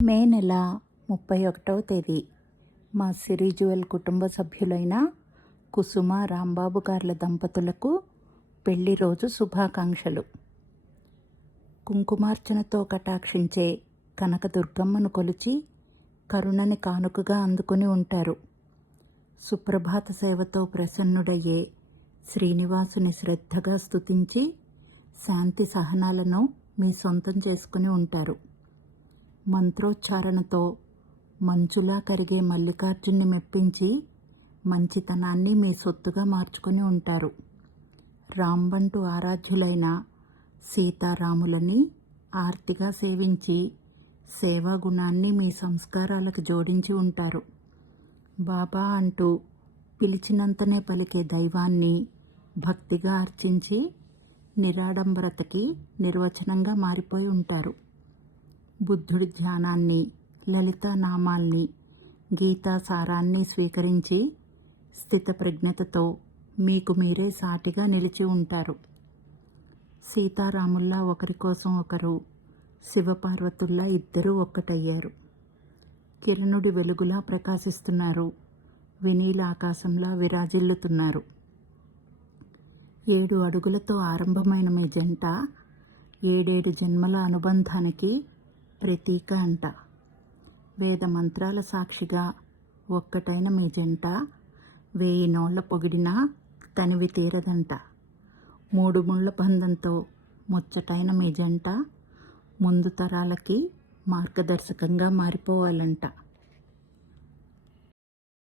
మే నెల 31వ తేదీ మా సిరిజువల్ కుటుంబ సభ్యులైన కుసుమ రాంబాబు గార్ల దంపతులకు పెళ్లి రోజు శుభాకాంక్షలు. కుంకుమార్చనతో కటాక్షించే కనకదుర్గమ్మను కొలిచి కరుణని కానుకగా అందుకుని ఉంటారు. సుప్రభాత సేవతో ప్రసన్నుడయ్యే శ్రీనివాసుని శ్రద్ధగా స్తుతించి శాంతి సహనాలను మీ సొంతం చేసుకుని ఉంటారు. మంత్రోచ్చారణతో మంచులా కరిగే మల్లికార్జున్ని మెప్పించి మంచితనాన్ని మీ సొత్తుగా మార్చుకొని ఉంటారు. రాంబంటూ ఆరాధ్యులైన సీతారాములని ఆర్తిగా సేవించి సేవాగుణాన్ని మీ సంస్కారాలకు జోడించి ఉంటారు. బాబా అంటూ పిలిచినంతనే పలికే దైవాన్ని భక్తిగా అర్చించి నిరాడంబరతకి నిర్వచనంగా మారిపోయి ఉంటారు. బుద్ధుడి ధ్యానాన్ని, లలితా నామాల్ని, గీతా సారాన్ని స్వీకరించి స్థితప్రజ్ఞతతో మీకు మీరే సాటిగా నిలిచి ఉంటారు. సీతారాముల్లా ఒకరి కోసం ఒకరు, శివపార్వతుల్లా ఇద్దరూ ఒక్కటయ్యారు. కిరణుడి వెలుగులా ప్రకాశిస్తున్నారు. వినీల ఆకాశంలా విరాజిల్లుతున్నారు. 7 అడుగులతో ఆరంభమైన మీ జంట 7 జన్మల అనుబంధానికి ప్రతీక అంట. వేద మంత్రాల సాక్షిగా ఒక్కటైన మీ జంట 1000 నోళ్ల పొగిడినా తనివి తీరదంట. 3 ముళ్ళ బంధంతో ముచ్చటైన మీ జంట ముందు తరాలకి మార్గదర్శకంగా మారిపోవాలంట.